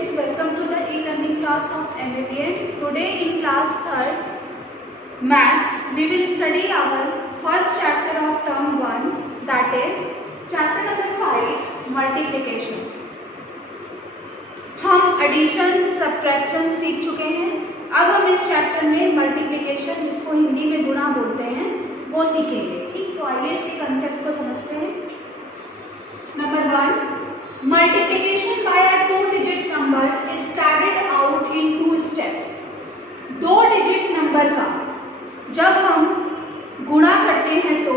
students, welcome to the e-learning class of MBBN. Today in class 3rd Maths, we will study our first chapter of term 1, that is chapter number 5 multiplication. हम addition subtraction सीख चुके हैं। अब हम इस chapter में multiplication, जिसको हिंदी में गुणा बोलते हैं, वो सीखेंगे। ठीक, तो आइए इसके कंसेप्ट को समझते हैं। Number 1, multiplication bye a 2-digit number is carried out in 2 steps. 2 digit number का जब हम गुणा करते हैं तो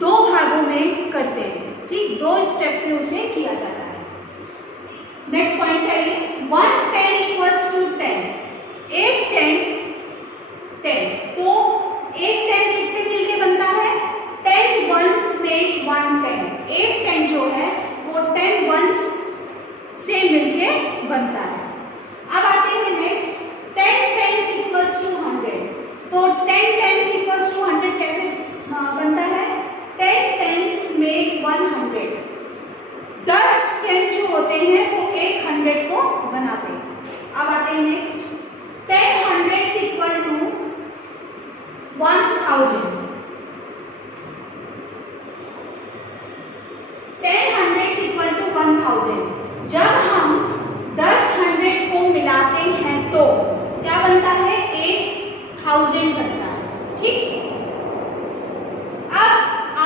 2 भागों में करते हैं। ठीक, 2 स्टेप में उसे किया जाता है। नेक्स्ट पॉइंट है ये 1 10 इक्वल्स टू 10। 1 10 तो 1 10 किससे मिलके बनता है? 10 ones make 1 10। 1 10 जो है वो 10 ones से मिलके बनता है। अब आते हैं नेक्स्ट 10 10s इक्वल्स टू 100। तो 10 10s इक्वल्स टू 100 कैसे बनता है? 10 10s make 100। 10 10 जो होते हैं वो 100 को बनाते हैं। अब आते हैं next 10 hundreds equal to 1000। 10 hundreds equal to 1000। जब हम 10 100 को मिलाते हैं तो क्या बनता है? 1000 बनता है। ठीक, अब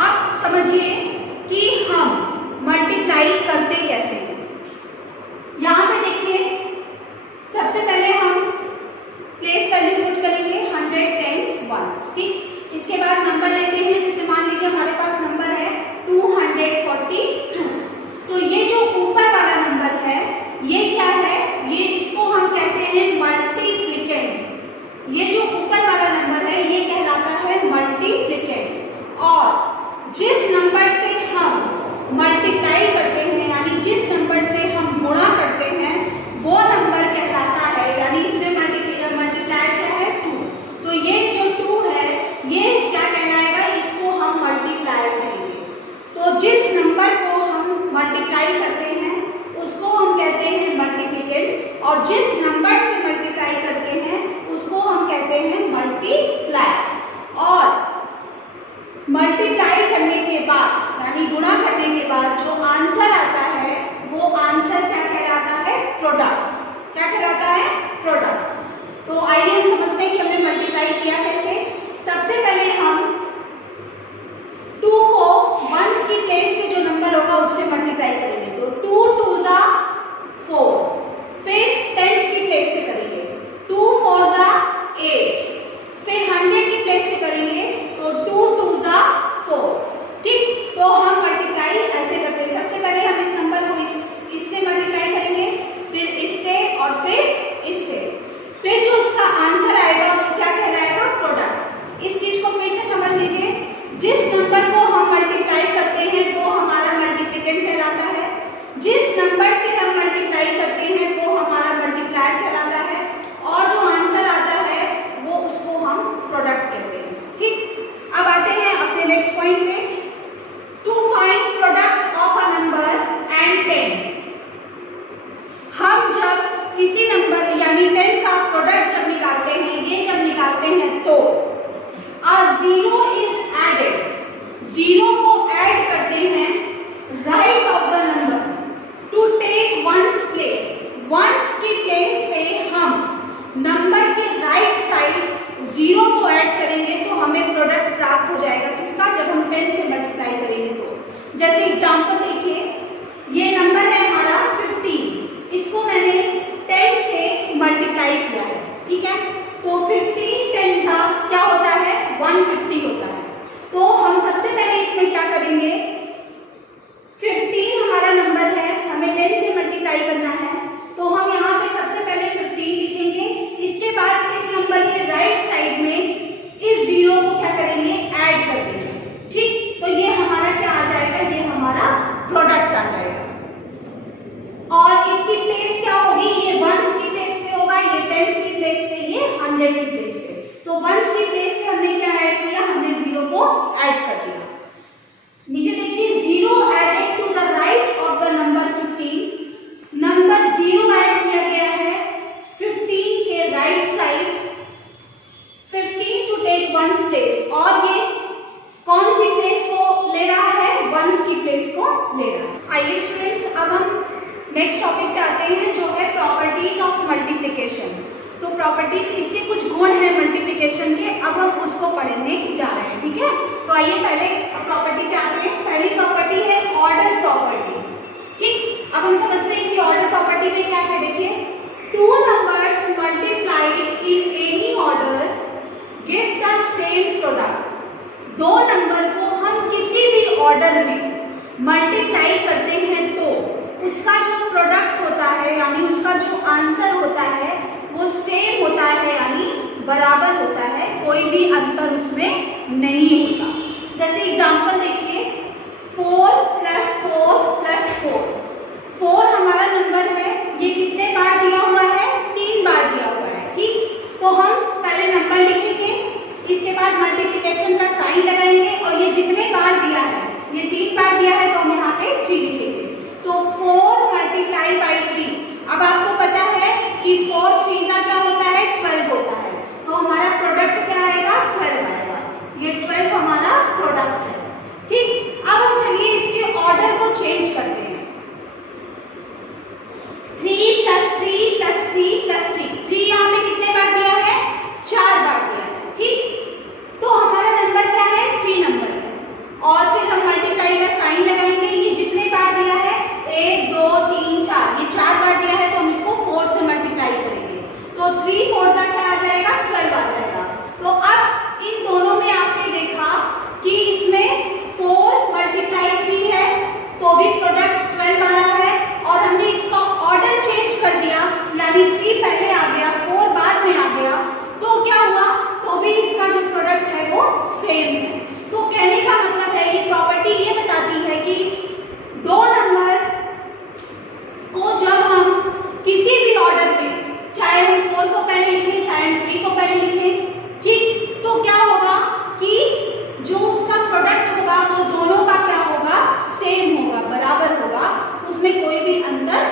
आप समझिए कि हम मल्टीप्लाई करते कैसे हैं। यहाँ पे देखिए, सबसे पहले हम प्लेस वैल्यू पुट करेंगे 100 10s 1s। ठीक, इसके बाद नंबर लेते हैं। जैसे मान लीजिए हमारे पास नंबर है 242। तो ये जो ऊपर वाला नंबर है ये क्या है? ये इसको हम कहते हैं मल्टीप्लिकेंट। ये जो ऊपर वाला नंबर है ये कहलाता है मल्टीप्लिकेंट। और जिस नंबर से हम मल्टीप्लाई करते हैं, यानी जिस नंबर से हम गुणा करते हैं, वो नंबर कहलाता है, यानी इसमें मल्टीप्लायर क्या है? 2। तो ये जो 2 है ये क्या कहलाएगा? इसको हम मल्टीप्लायर कहेंगे। तो जिस नंबर को हम मल्टीप्लाई करते हैं उसको हम कहते हैं मल्टीप्लिकेंट, और जिस नंबर से मल्टीप्लाई करते हैं उसको हम कहते हैं मल्टीप्लायर। और मल्टीप्लाई करने के बाद, यानी गुणा करने के बाद जो आंसर आता है वो आंसर क्या कहलाता है? प्रोडक्ट। क्या कहलाता है? प्रोडक्ट। तो आइए हम समझते हैं कि हमने मल्टीप्लाई किया कैसे। सबसे पहले हम 2 को 1s की प्लेस पे जो नंबर होगा उससे मल्टीप्लाई करेंगे। तो 2 2s are 4। फिर 10s की प्लेस से करेंगे 2 4s are 8। फिर 100 की प्लेस से करेंगे तो 2 2s are 4। ठीक, तो हम मल्टीप्लाई ऐसे करते हैं। सबसे पहले हम इस नंबर को इससे मल्टीप्लाई करेंगे, फिर इससे और फिर इससे। फिर जो उसका आंसर आएगा वो क्या कहलाएगा? प्रोडक्ट। इस चीज को फिर से समझ लीजिए। जिस नंबर को हम मल्टीप्लाई करते हैं वो हमारा मल्टीप्लिकेंट कहलाता है। जिस नंबर से हम मल्टीप्लाई करते हैं वो हमारा मल्टीप्लायर कहलाता है, और जो आंसर आता है वो उसको हम प्रोडक्ट कहते हैं। ठीक, अब आते हैं अपने नेक्स्ट पॉइंट पे। To find product of a number and 10। हम जब किसी नंबर यानी 10 का प्रोडक्ट जब निकालते हैं, ये जब निकालते हैं तो a 0 is added। 0 को ऐड करते हैं right of the number to take 1s place. 1s की प्लेस पे हम नंबर के राइट साइड 0 को ऐड करेंगे तो हमें प्रोडक्ट प्राप्त हो जाएगा। किसका? जब हम 10 से मल्टीप्लाई करेंगे तो। जैसे एग्जांपल देखिए, ये नंबर है हमारा 15। इसको मैंने 10 से मल्टीप्लाई किया है। ठीक है, तो 15 10s क्या होता है? 150 होता है। तो हम सबसे पहले इसमें क्या करेंगे? 15 हमारा नंबर है, हमें 10 से मल्टीप्लाई करना है, तो हम यहाँ पे सबसे पहले 15 लिखेंगे। इसके बाद इस नंबर के राइट साइड में इस 0 को क्या करेंगे? ऐड कर देंगे। ठीक, तो ये हमारा क्या आ जाएगा? ये हमारा प्रोडक्ट आ जाएगा। और इसकी प्लेस क्या होगी? ये 1s की प्लेस पे होगा, ये 10s की प्लेस पे, ये 100 की प्लेस पे। तो 1s की प्लेस पे हमने क्या ऐड किया? हमने 0 को ऐड कर दिया। नीचे देखिए 0 added to the right of the number 15। Number 0 add किया आइए स्टूडेंट्स, अब हम नेक्स्ट टॉपिक पे आते हैं जो है प्रॉपर्टीज ऑफ मल्टीप्लिकेशन। तो प्रॉपर्टीज, इसके कुछ गुण हैं मल्टीप्लिकेशन के, अब हम उसको पढ़ने जा रहे हैं, ठीक है। तो आइए पहले प्रॉपर्टी पे आते हैं। पहली प्रॉपर्टी है ऑर्डर प्रॉपर्टी, ठीक। अब हम समझते हैं कि ऑर्डर प्रॉपर्टी में क्या है। देखिए, two numbers multiplied in any order give the same product. दो नंबर को हम किसी भी ऑर्डर में मल्टीप्लाई करते हैं तो उसका जो प्रोडक्ट होता है यानी उसका जो आंसर होता है वो सेम होता है, यानी बराबर होता है, कोई भी अंतर उसमें नहीं होता। जैसे एग्जांपल देखिए, 4 + 4 + 4। 4 हमारा नंबर है, ये कितने बार दिया हुआ है? 3 बार दिया हुआ है, ठीक। तो हम पहले नंबर लिखेंगे, इसके बाद मल्टीप्लिकेशन का साइन लगाएंगे और ये जितने बार दिया है, ये 3 बार दिया है तो हम यहाँ पे 3 लिखेंगे। तो 4 × 3। अब आपको पता है कि 4 3 क्या होता है? 12 होता है। तो हमारा प्रोडक्ट क्या आएगा? 12 आएगा। ये 12 हमारा प्रोडक्ट है, ठीक। अब हम चलिए इसके ऑर्डर को चेंज करते हैं। 3 + 3 + 3 + 3। 3 यहाँ पे कितने बार दिया है? 4 बार दिया है, ठीक। तो हमारा नंबर क्या है? 3 नंबर है। और फिर हम मल्टीप्लाई का साइन लगाएंगे। ये जितने बार दिया है, 1 2 3 4, ये 4 बार दिया है तो हम इसको 4 से मल्टीप्लाई करेंगे। तो 3 4 क्या आ जाएगा? 12 आ जाएगा। तो अब इन दोनों में आपने देखा कि इसमें 4 × 3 है तो भी प्रोडक्ट 12 आ रहा है, और हमने इसका ऑर्डर चेंज कर दिया, यानी 3 पहले आ गया, 4 बाद में आ गया, तो क्या हुआ? तो भी इसका जो प्रोडक्ट है वो सेम है। तो कहने का मतलब है, ये प्रॉपर्टी ये बताती है कि दो नंबर को जब हम किसी भी ऑर्डर में, चाहे हम 4 को पहले लिखें चाहे हम 3 को पहले लिखें, ठीक, तो क्या होगा कि जो उसका प्रोडक्ट होगा वो दोनों का क्या होगा? सेम होगा, बराबर होगा, उसमें कोई भी अंतर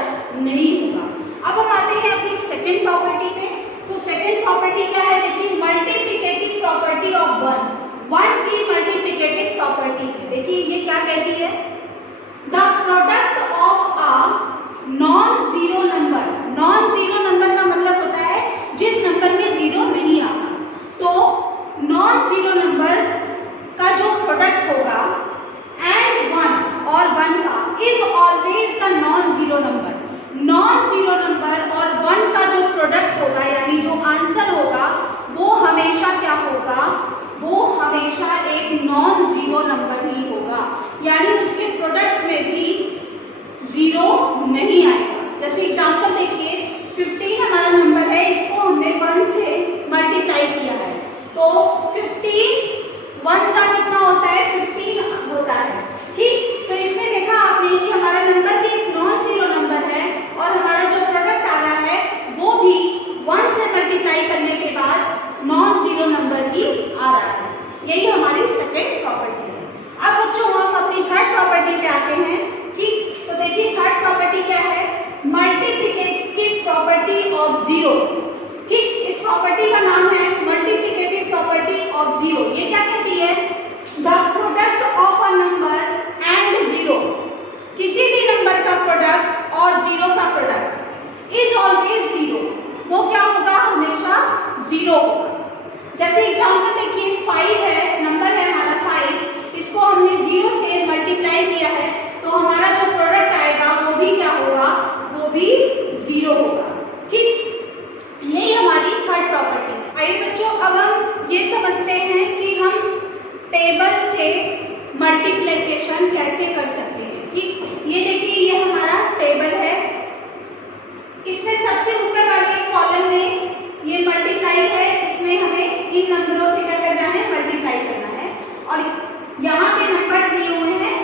नहीं होगा। अब हम आते हैं अपनी सेकंड प्रॉपर्टी पे। तो सेकंड प्रॉपर्टी क्या है? देखिए, मल्टीप्लिकेटिव प्रॉपर्टी ऑफ 1 की मल्टीप्लिकेटिव प्रॉपर्टी। देखिए ये क्या कहती है? The product of a non zero number. Non zero number का मतलब होता है जिस नंबर में जीरो नहीं आता। तो नॉन जीरो नंबर का जो प्रोडक्ट होगा एंड 1 और 1 का is always the non zero number. Non zero number और 1 का जो प्रोडक्ट होगा यानी जो आंसर होगा वो हमेशा क्या होगा? वो हमेशा एक नॉन जीरो नंबर ही होगा, यानी उसके प्रोडक्ट में भी जीरो नहीं आएगा। जैसे एग्जांपल देखिए, 15 हमारा नंबर है, इसको हमने 1 से मल्टीप्लाई किया है, तो 15 1 सा कितना होता है? 15 होता है, ठीक। तो इसमें देखा आपने कि हमारा नंबर भी एक नॉन जीरो नंबर है और हमारा जो प्रोडक्ट आ रहा है वो भी 1 से मल्टीप्लाई करने के बाद नॉन जीरो नंबर ही आ रहा है। यही हमारी सेकंड प्रॉपर्टी है। अब बच्चों हम अपनी थर्ड प्रॉपर्टी पे आते हैं, ठीक। तो देखिए थर्ड प्रॉपर्टी क्या है? मल्टीप्लिकेटिव प्रॉपर्टी ऑफ 0, ठीक। इस प्रॉपर्टी का नाम है मल्टीप्लिकेटिव प्रॉपर्टी ऑफ 0। ये क्या कहती है? The product of a number and 0, किसी भी नंबर का प्रोडक्ट और 0 का प्रोडक्ट इज ऑलवेज 0। वो क्या होगा? हमेशा 0 होगा। जैसे एग्जांपल देखिए, 5 है, नंबर है हमारा 5, इसको हमने 0 से मल्टीप्लाई किया है तो हमारा जो प्रोडक्ट आएगा वो भी क्या होगा? वो भी 0 होगा, ठीक। यही हमारी थर्ड प्रॉपर्टी है। आइए बच्चों, अब हम ये समझते हैं कि हम टेबल से मल्टीप्लिकेशन कैसे कर सकते हैं, ठीक। ये देखिए, ये हमारा टेबल है, इसमें सबसे ऊपर वाले कॉलम में ये मल्टीप्लाई है, इसमें हमें इन नंबरों से क्या करना है? मल्टीप्लाई करना है। और यहाँ पे नंबर दिए हुए हैं,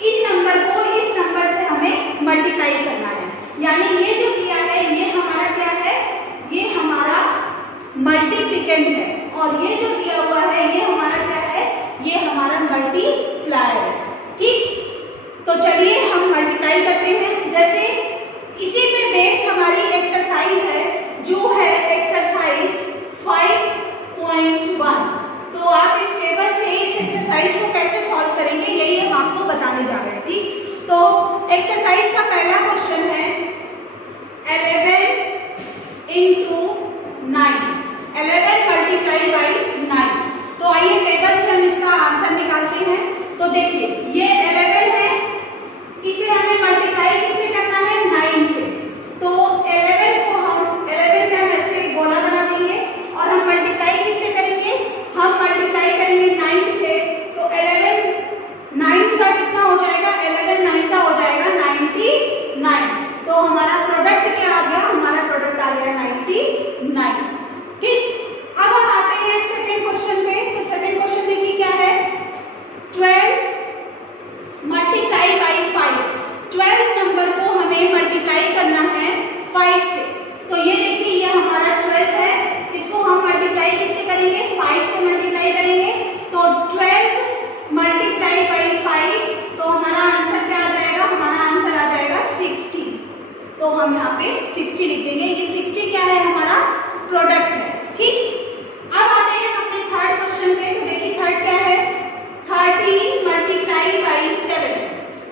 इन नंबर को इस नंबर से हमें मल्टीप्लाई करना है, यानी ये जो दिया है ये हमारा क्या है? ये हमारा मल्टीप्लिकेंट है, और ये जो दिया हुआ है ये हमारा क्या है? ये हमारा मल्टीप्लायर है, ठीक। तो चलिए हम मल्टीप्लाई करते हैं। जैसे इसी पे बेस हमारी एक्सरसाइज है जो है एक्सरसाइज 5.1। तो आप इस टेबल से इस एक्सरसाइज को कैसे सॉल्व करेंगे यही हम आपको बताने जा रहे हैं, ठीक। तो एक्सरसाइज का पहला क्वेश्चन है 11 into 9, 11 मल्टीप्लाई बाई 9। तो आइए टेबल से हम इसका आंसर निकालते हैं। तो देखिए ये 11 है, इसे हमें मल्टीप्लाई किससे करना है 9 से। तो 11 को हम 11 का ऐसे गोला बना देंगे और हम मल्टीप्लाई किससे करेंगे, हम मल्टीप्लाई करेंगे 9 से। तो 11 9 सा कितना हो जाएगा, 11 9 सा हो जाएगा 99। तो हमारा प्रोडक्ट क्या आ गया, हमारा प्रोडक्ट आ गया 99। ठीक, अब हम आते हैं सेकंड क्वेश्चन पे। तो सेकंड क्वेश्चन देखिए क्या है, 12 मल्टीप्लाई बाई 5। 12 नंबर को हमें मल्टीप्लाई करना है 5 से। तो ये देखिए ये हमारा 12 है, इसको हम मल्टीप्लाई किससे करेंगे, 5 से मल्टीप्लाई करेंगे। तो 12 मल्टीप्लाई बाई 5, तो हमारा आंसर क्या आ जाएगा, हमारा आंसर आ जाएगा 60। तो हम यहाँ पे 60 लिख देंगे। ये 60 क्या है, हमारा प्रोडक्ट है। ठीक, अब आते हैं अपने थर्ड क्वेश्चन पे। तो देखिए थर्ड क्या है, 13 मल्टीप्लाई बाई 7।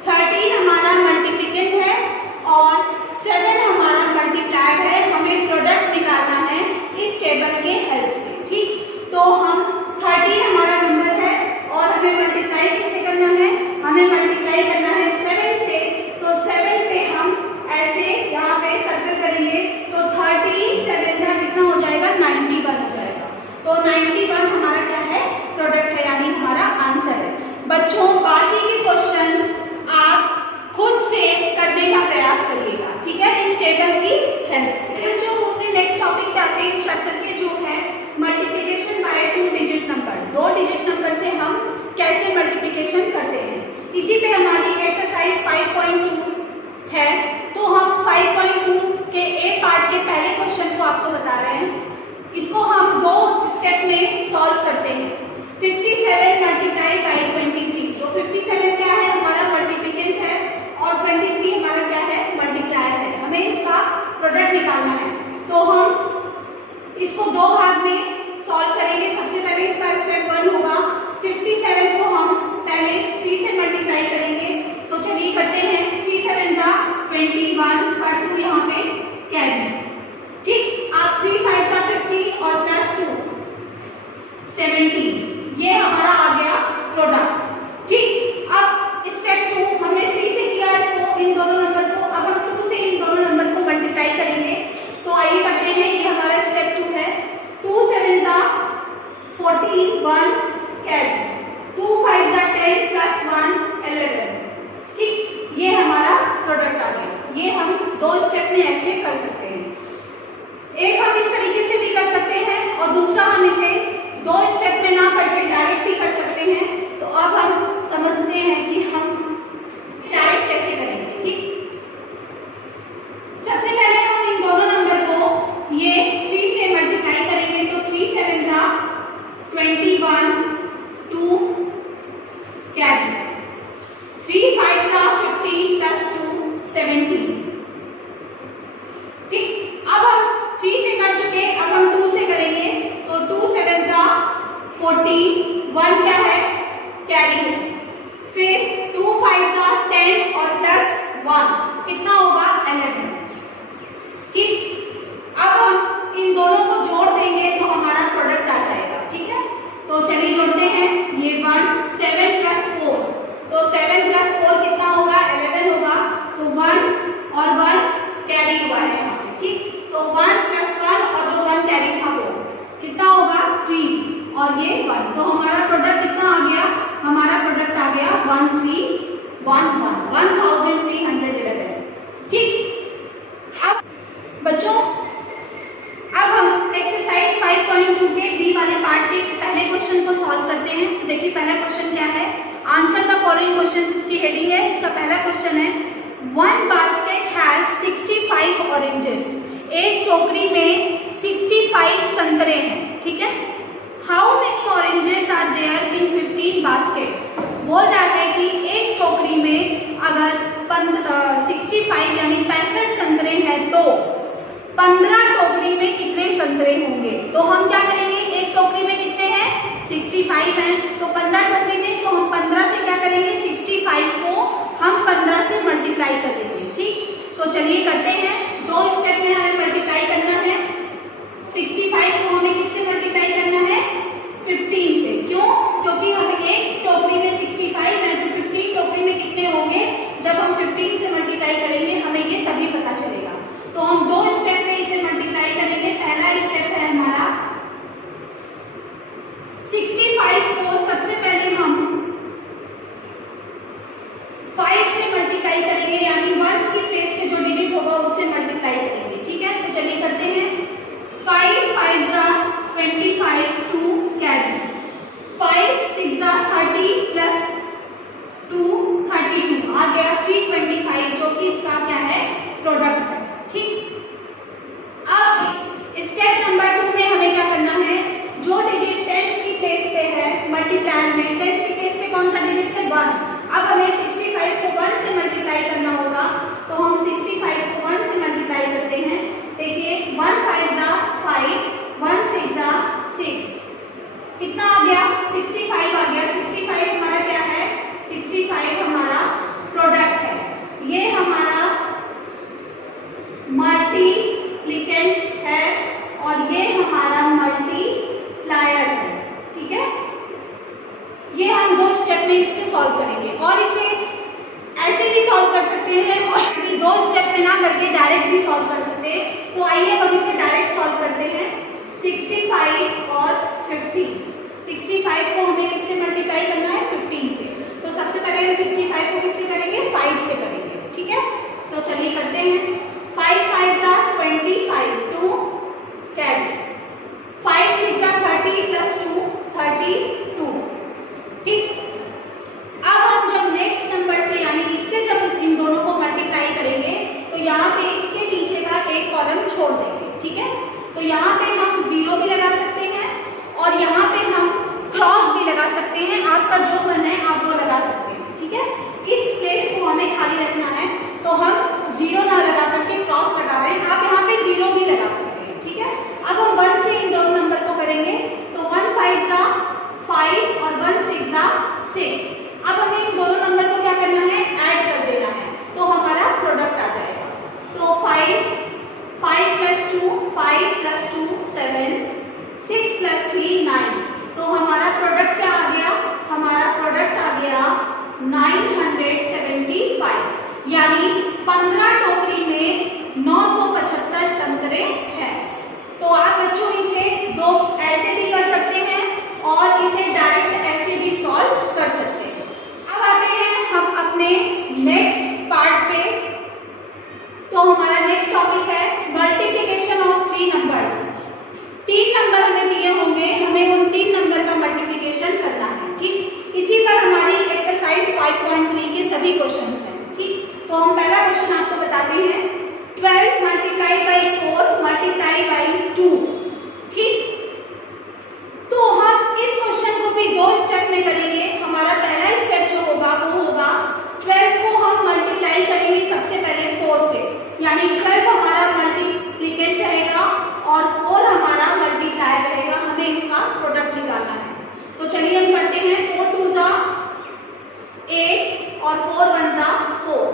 13 हमारा मल्टीप्लिकेंट है और 7 हमारा मल्टीप्लायर है। हमें प्रोडक्ट निकालना है इस टेबल के हेल्प से। ठीक, तो हम 13 हमारा नंबर है और हमें मल्टीप्लाई किससे करना है, हमें मल्टीप्लाई करना है 7 से। तो 7 पे हम ऐसे यहाँ पे सर्कल करेंगे। तो 13 7 जहाँ कितना हो जाएगा, 91 हो जाएगा। तो 91 हमारा क्या है, प्रोडक्ट है, यानी हमारा आंसर है। बच्चों बाकी के क्वेश्चन आप खुद से करने का प्रयास करिएगा, ठीक है, इस टेबल की हेल्प से। बच्चों अपने नेक्स्ट टॉपिक पे आते हैं, इस चैप्टर के जो है multiplication bye 2 digit number. 2 digit number से हम कैसे मल्टीप्लिकेशन करते हैं, इसी पे हमारी एक्सरसाइज 5.2 है। तो हम 5.2 के ए पार्ट के पहले क्वेश्चन को आपको बता रहे हैं। इसको हम 2 स्टेप में सॉल्व करते हैं। 57 मल्टीप्लाई बाई 23। तो 57 क्या है, हमारा मल्टीप्लिकेंट है और 23 हमारा क्या है, मल्टीप्लायर है। हमें इसका प्रोडक्ट निकालना है। तो हम इसको 2 भाग में सॉल्व करेंगे। सबसे पहले इसका स्टेप 1 होगा, 57 को हम पहले 3 से मल्टीप्लाई करेंगे। तो चलिए करते हैं। 3 7 जा 21 का 2 यहाँ पे कैरी। ठीक, आप 3 5 जा 15 और प्लस 2 17। ये हमारा आ गया प्रोडक्ट। ठीक, अब स्टेप 2 हमने 3 से किया इसको, इन दोनों नंबर को। अब हम 2 से इन दोनों नंबर को मल्टीप्लाई करेंगे। तो आइए करते हैं, ये हमारा स्टेप 2 है। 2 7 जा 14 1 कैरी, 2 5 जा 10 प्लस 1 11। ठीक, ये हमारा प्रोडक्ट आ गया। ये हम 2 स्टेप में ऐसे कर सकते हैं। एक हम इस तरीके से भी कर सकते हैं और दूसरा हम इसे 2 स्टेप में ना करके डायरेक्ट भी कर सकते हैं। तो अब हम समझते हैं कि हम डायरेक्ट कैसे करेंगे। ठीक, सबसे पहले हम इन दोनों नंबर को ये 3 से मल्टीप्लाई करेंगे। तो 3 7 जा 21 2 कैरी, 3 5 जा 15 प्लस 2 17। ठीक, अब हम 3 से कर चुके, अब हम 2 से करेंगे। तो 2 7 जा 14 1 क्या है, कैरी है। फिर 2 5 जा 10 और प्लस 1 कितना होगा, 11। ठीक, अब हम इन दोनों को जोड़ देंगे तो हमारा प्रोडक्ट आ जाएगा। ठीक है, तो चलिए जोड़ते हैं। ये 1 7 प्लस 4, तो 7 प्लस 4 कितना होगा, 11 होगा। तो 1 और 1 कैरी हुआ है यहाँ पे। ठीक, तो 1 प्लस 1 और जो 1 कैरी था वो कितना होगा, 3 और ये 1। तो हमारा प्रोडक्ट कितना आ गया, हमारा प्रोडक्ट आ गया 1311। ठीक, अब बच्चों अब हम एक्सरसाइज 5.2 के बी वाले पार्ट के पहले क्वेश्चन को सॉल्व करते हैं। तो देखिए पहला क्वेश्चन क्या है, आंसर द फॉलोइंग क्वेश्चंस, इसकी हेडिंग है। इसका पहला क्वेश्चन है, 1 बास्केट हैज 65 ऑरेंजेस। एक टोकरी में 65 संतरे हैं। ठीक है, how many oranges are there in 15 baskets. बोल रहा है कि एक टोकरी में अगर 65 यानी 65 संतरे हैं तो 15 टोकरी में कितने संतरे होंगे। तो हम क्या करेंगे, एक टोकरी में कितने हैं, 65 हैं, तो 15 टोकरी में, तो हम 15 से क्या करेंगे, 65 को हम 15 से मल्टीप्लाई करेंगे। ठीक, तो चलिए करते हैं। 2 स्टेप में हमें मल्टीप्लाई करना है। 65 को हमें किससे मल्टीप्लाई करना है? 15 से। क्यों? क्योंकि हमें एक टोकरी में 65 है, तो 15 टोकरी में कितने होंगे? जब हम 15 से मल्टीप्लाई करेंगे हमें ये तभी पता चलेगा। तो हम 2 स्टेप में इसे मल्टीप्लाई करेंगे। पहला स्टेप है हमारा 65 को सबसे पहले हम 5 से मल्टीप्लाई करेंगे, यानी 1 की प्लेस पे जो डिजिट होगा उससे मल्टीप्लाई करेंगे। ठीक है, तो चलिए करते हैं। 5 5 25 2 कैरी, 5 6 30 प्लस 2 32 आ गया 325, जो कि इसका क्या है? प्रोडक्ट है। ठीक, अब स्टेप नंबर 2 में हमें क्या करना है? जो डिजिट 10 की प्लेस पे है मल्टीप्लाई में, 10 की प्लेस पे कौन सा डिजिट है? 1। अब हमें 65 को 1 से मल्टीप्लाई करना होगा, तो हम 65 को 1 से मल्टीप्लाई करते हैं। देखिए 1 5 5, 1 6 6, कितना आ गया? 65 आ गया। 65 हमारा क्या है? 65 हमारा प्रोडक्ट है। ये हमारा मल्टीप्लिकेंट है और ये हमारा मल्टीप्लायर है। ठीक है, ये हम 2 स्टेप में इसको सॉल्व करेंगे और इसे ऐसे भी सॉल्व कर सकते हैं और 2 स्टेप में ना करके डायरेक्ट भी सॉल्व कर सकते हैं। तो आइए हम इसे डायरेक्ट सॉल्व करते हैं। 65 और 15, 65 को हमें किससे मल्टीप्लाई करना है? 15 से। तो सबसे पहले हम 65 को किससे करेंगे? 5 से करेंगे। ठीक है, तो चलिए करते हैं। 5 5 25 2 कैरी, 5 6 30 प्लस 2 32। ठीक, अब हम जब नेक्स्ट नंबर से यानी इससे जब इन दोनों को मल्टीप्लाई करेंगे तो यहाँ पे इसके नीचे का एक कॉलम छोड़ देंगे। ठीक है, तो यहाँ पे हम 0 भी लगा सकते हैं और यहाँ पे हम क्रॉस भी लगा सकते हैं। आपका जो मन है आप वो लगा सकते हैं। ठीक है, इस प्लेस को हमें खाली रखना है, तो हम 0 ना लगा करके क्रॉस लगा रहे हैं। आप यहाँ पे 0 भी लगा सकते हैं। ठीक है, अब हम 1 से इन दोनों नंबर को करेंगे, तो 1 5 5 और 1 6 6। अब हमें इन दोनों नंबर को क्या करना है? ऐड कर देना है, तो हमारा प्रोडक्ट आ जाएगा। तो 5 5 प्लस 2 5 प्लस 2 7, 6 प्लस 3 9। तो हमारा प्रोडक्ट क्या आ गया? हमारा प्रोडक्ट आ गया 975, यानी 15 टोकरी में 975 संतरे हैं। तो आप बच्चों इसे 2 ऐसे भी कर सकते हैं और इसे डायरेक्ट ऐसे भी सॉल्व कर सकते हैं। अब आते हैं हम अपने नेक्स्ट पार्ट पे। तो हमारा नेक्स्ट टॉपिक है मल्टीप्लिकेशन ऑफ 3 नंबर्स। 3 नंबर हमें दिए होंगे, हमें उन 3 नंबर का मल्टीप्लिकेशन करना है। ठीक, इसी पर हमारी एक्सरसाइज 5.3 के सभी क्वेश्चंस हैं। ठीक, तो हम पहला क्वेश्चन आपको बताते हैं। 12 मल्टीप्लाई बाई 4 मल्टीप्लाई बाई 2। ठीक, तो हम इस क्वेश्चन को भी 2 स्टेप में करेंगे। हमारा पहला स्टेप जो होगा वो होगा 12 को हम मल्टीप्लाई करेंगे सबसे पहले 4 से, यानी 12 हमारा मल्टीप्लिकेंट रहेगा और 4 हमारा मल्टीप्लायर रहेगा। हमें इसका प्रोडक्ट निकालना है, तो चलिए हम करते हैं। 4 2 8 और 4 1 4।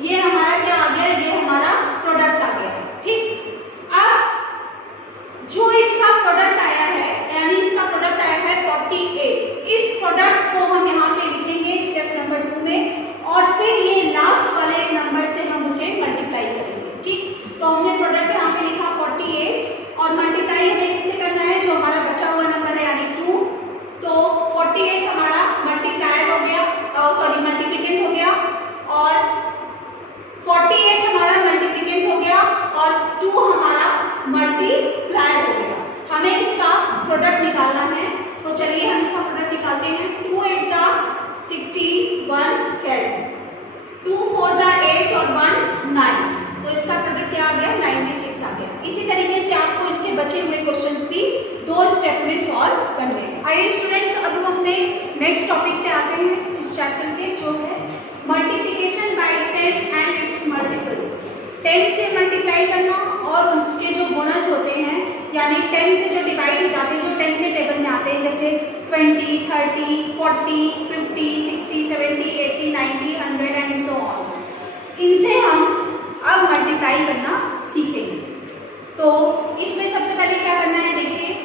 ये हमारा क्या आ गया? ये हमारा प्रोडक्ट आ गया। ठीक, अब जो इसका प्रोडक्ट आया है, यानी इसका प्रोडक्ट आया है 48, इस प्रोडक्ट को हम यहाँ पे लिखेंगे स्टेप नंबर 2 में और फिर ये लास्ट वाले नंबर से हम उसे मल्टीप्लाई करेंगे। ठीक, तो हमने प्रोडक्ट यहाँ पे लिखा 48 और मल्टीप्लाई हमें किससे करना है? जो हमारा बचा हुआ नंबर है यानी 2। तो 48 हमारा मल्टीप्लायर हो गया, सॉरी मल्टीप्लिकेंट हो गया, और 48 हमारा मल्टीप्लिकेंट हो गया और 2 हमारा मल्टीप्लायर हो गया। हमें इसका प्रोडक्ट निकालना है, तो चलिए हम इसका प्रोडक्ट निकालते हैं। 2 8 61 कैरी, 2 4 8 और 1 9। तो इसका प्रोडक्ट क्या आ गया? 96 आ गया। इसी तरीके से आपको इसके बचे हुए क्वेश्चंस भी 2 स्टेप में सॉल्व करने हैं। आइए स्टूडेंट्स, अब हम अपने नेक्स्ट टॉपिक पे आते हैं इस चैप्टर के, जो है multiplication bye 10 and it's multiples. 10 से मल्टीप्लाई करना और उनके जो गुणज होते हैं यानी 10 से जो डिवाइड हो जाते हैं, जो 10 के टेबल में आते हैं, जैसे 20, 30, 40, 50, 60, 70, 80, 90, 100 एंड सो ऑन, इनसे हम अब मल्टीप्लाई करना सीखेंगे। तो इसमें सबसे पहले क्या करना है, देखिए,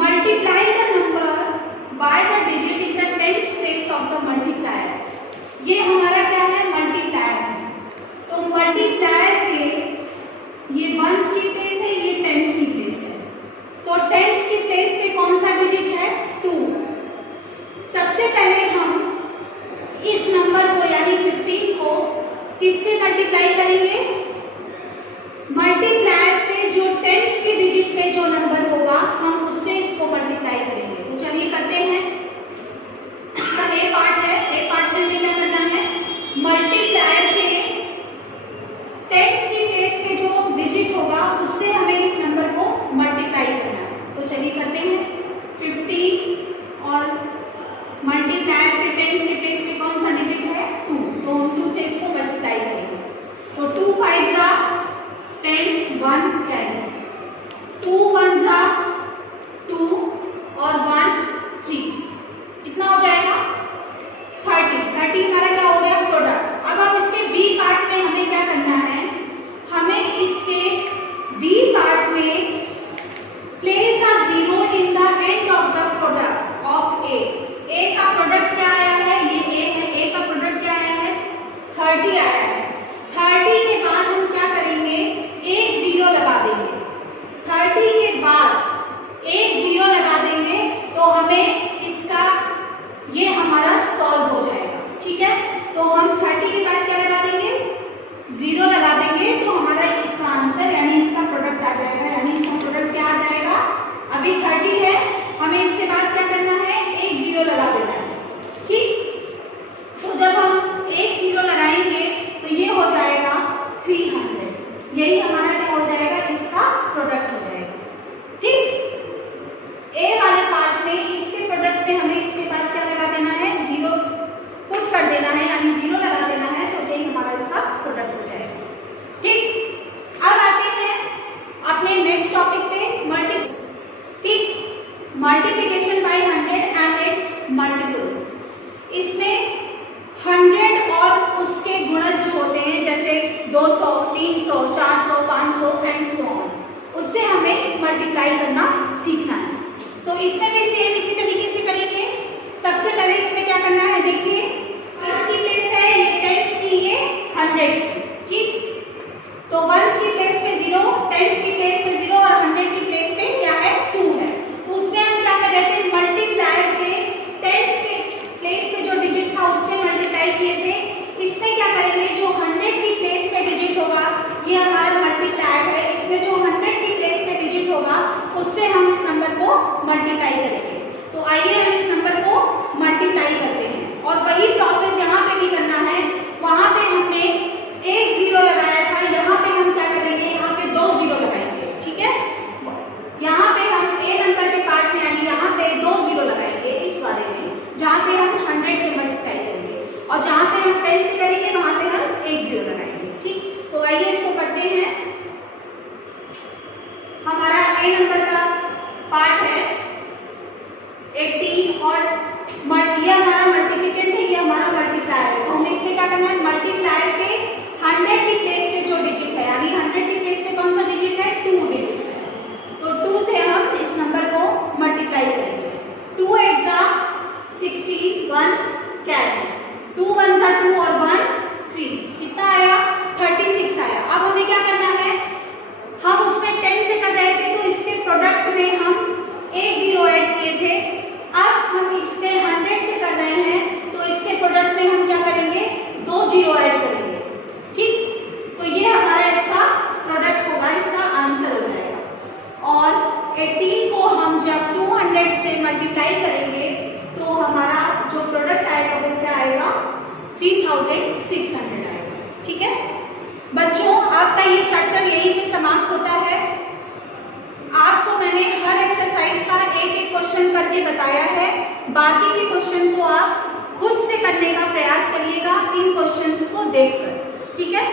multiply the number by the digit in the tens place of the multiplier. ये हमारा क्या है, मल्टीप्लायर है। तो मल्टीप्लायर के ये वंस की प्लेस है, ये टेंस की प्लेस है। तो टेंस की प्लेस पे कौन सा डिजिट है, 2। सबसे पहले हम इस नंबर को यानी 15 को किससे मल्टीप्लाई करेंगे, मल्टीप्लायर पे जो टेंस के डिजिट पे जो नंबर होगा हम उससे इसको मल्टीप्लाई करेंगे। तो चलिए करते हैं। ए पार्ट है, ए पार्ट में क्या करना है, मल्टीप्लायर के टेंस की प्लेस पे जो डिजिट होगा उससे हमें इस नंबर को मल्टीप्लाई करना है। तो चलिए करते हैं। 15 और मल्टीप्लायर के टेंस के प्लेस पे कौन सा डिजिट है, 2, तो हम 2 से इसको मल्टीप्लाई करेंगे। तो 2 5 जा 10, 1 कैरी, 2 1 जा 2 और 1 3, कितना हो जाएगा 30। 30 हमारा क्या हो गया, प्रोडक्ट। अब हम इसके बी पार्ट में हमें क्या करना है, हमें इसके बी पार्ट में place a 0 in the end of the product of A. A का प्रोडक्ट क्या आया है, ये ए है, ए का प्रोडक्ट क्या आया है, 30 आया है। 30 के बाद हम क्या करेंगे, एक 0 लगा देंगे। 30 के बाद एक 0 लगा देंगे तो हमें इसका ये हमारा सॉल्व हो जाएगा, ठीक है। तो हम 30 के बाद क्या लगा देंगे, 0 लगा देंगे, तो हमारा इसका आंसर यानी इसका प्रोडक्ट आ जाएगा। यानी इसका प्रोडक्ट क्या आ जाएगा, अभी 30 है, हमें इसके बाद क्या करना है, एक 0 लगा देना है, ठीक। तो जब हम एक 0 लगाएंगे तो ये हो जाएगा 300, यही हमारा क्या हो जाएगा, इसका प्रोडक्ट हो जाएगा, ठीक। ए वाले पार्ट में इसके प्रोडक्ट में हमें इसके बाद क्या लगा देना है, 0 पुट कर देना है, यानी 0 लगा देना है, तो यही हमारा इसका प्रोडक्ट हो जाएगा, ठीक। अब आते हैं अपने नेक्स्ट टॉपिक पे, ठीक, multiplication bye 100 and it's multiples. इसमें 100 और उसके गुणज जो होते हैं, जैसे 200, 300, 400, 500 एंड सो ऑन, उससे हमें मल्टीप्लाई करना सीखना है। तो इसमें भी सेम इसी तरीके से करेंगे। सबसे पहले इसमें क्या करना है, देखिए, इसकी प्लेस है ये टेंस की, ये 100, ठीक। तो वंस की प्लेस पे 0, टेंस की प्लेस पे 0 और 100 की प्लेस पे क्या है, 2 है। तो उसमें हम क्या कर रहे थे, मल्टीप्लायर के टेंस के प्लेस पे जो डिजिट था उससे मल्टीप्लाई किए थे। इसमें क्या करेंगे, जो 100 की प्लेस पे डिजिट होगा ये हमारा मल्टीप्लायर है, इसमें जो 100 की प्लेस पे डिजिट होगा उससे हम इस नंबर को मल्टीप्लाई करेंगे। तो आइए हम इस नंबर को मल्टीप्लाई करते हैं, और वही प्रोसेस यहाँ पे भी करना है। वहाँ पे हमने एक 0 लगाया था, यहाँ पे हम क्या करेंगे, यहाँ पे 2 0 लगाएंगे, ठीक है। यहाँ पे हम ए नंबर के पार्ट में यानी यहाँ पे 2 0 लगाएंगे इस वाले में, जहाँ पे हम 100 से मल्टीप्लाई करेंगे, और जहाँ पे हम 10 से करेंगे वहाँ पे हम एक 0 लगाएंगे, ठीक। तो आइए इसको करते हैं। हमारा ए नंबर का पार्ट है 80 और ये हमारा मल्टीप्लिकेंट है, ये हमारा मल्टीप्लायर है। तो हमें इसमें क्या करना है, मल्टीप्लायर के 100 की प्लेस पे जो डिजिट है, यानी 100 की प्लेस पे कौन सा डिजिट है, 2 डिजिट है। तो 2 से हम इस नंबर को मल्टीप्लाई करेंगे। 2 8 जा 61 कैरी, 2 1 जा 2 और 1 3, कितना आया, 36 आया। अब हमें क्या करना है, हम उसमें 10 से कर रहे थे, तो इसके प्रोडक्ट में हम एक 0 ऐड किए थे। अब हम इसमें 100 से कर रहे हैं, तो इसके प्रोडक्ट में हम क्या करेंगे, 2 0 ऐड करेंगे, ठीक। तो ये हमारा इसका प्रोडक्ट होगा, इसका आंसर हो जाएगा। और 18 को हम जब 200 से मल्टीप्लाई करेंगे तो हमारा जो प्रोडक्ट आएगा वो क्या आएगा, 3600 आएगा, ठीक है। बच्चों, आपका ये चैप्टर यहीं पे समाप्त होता है। आपको मैंने हर एक्सरसाइज का एक एक क्वेश्चन करके बताया है, बाकी के क्वेश्चन को आप खुद से करने का प्रयास करिएगा इन क्वेश्चंस को देखकर, ठीक है।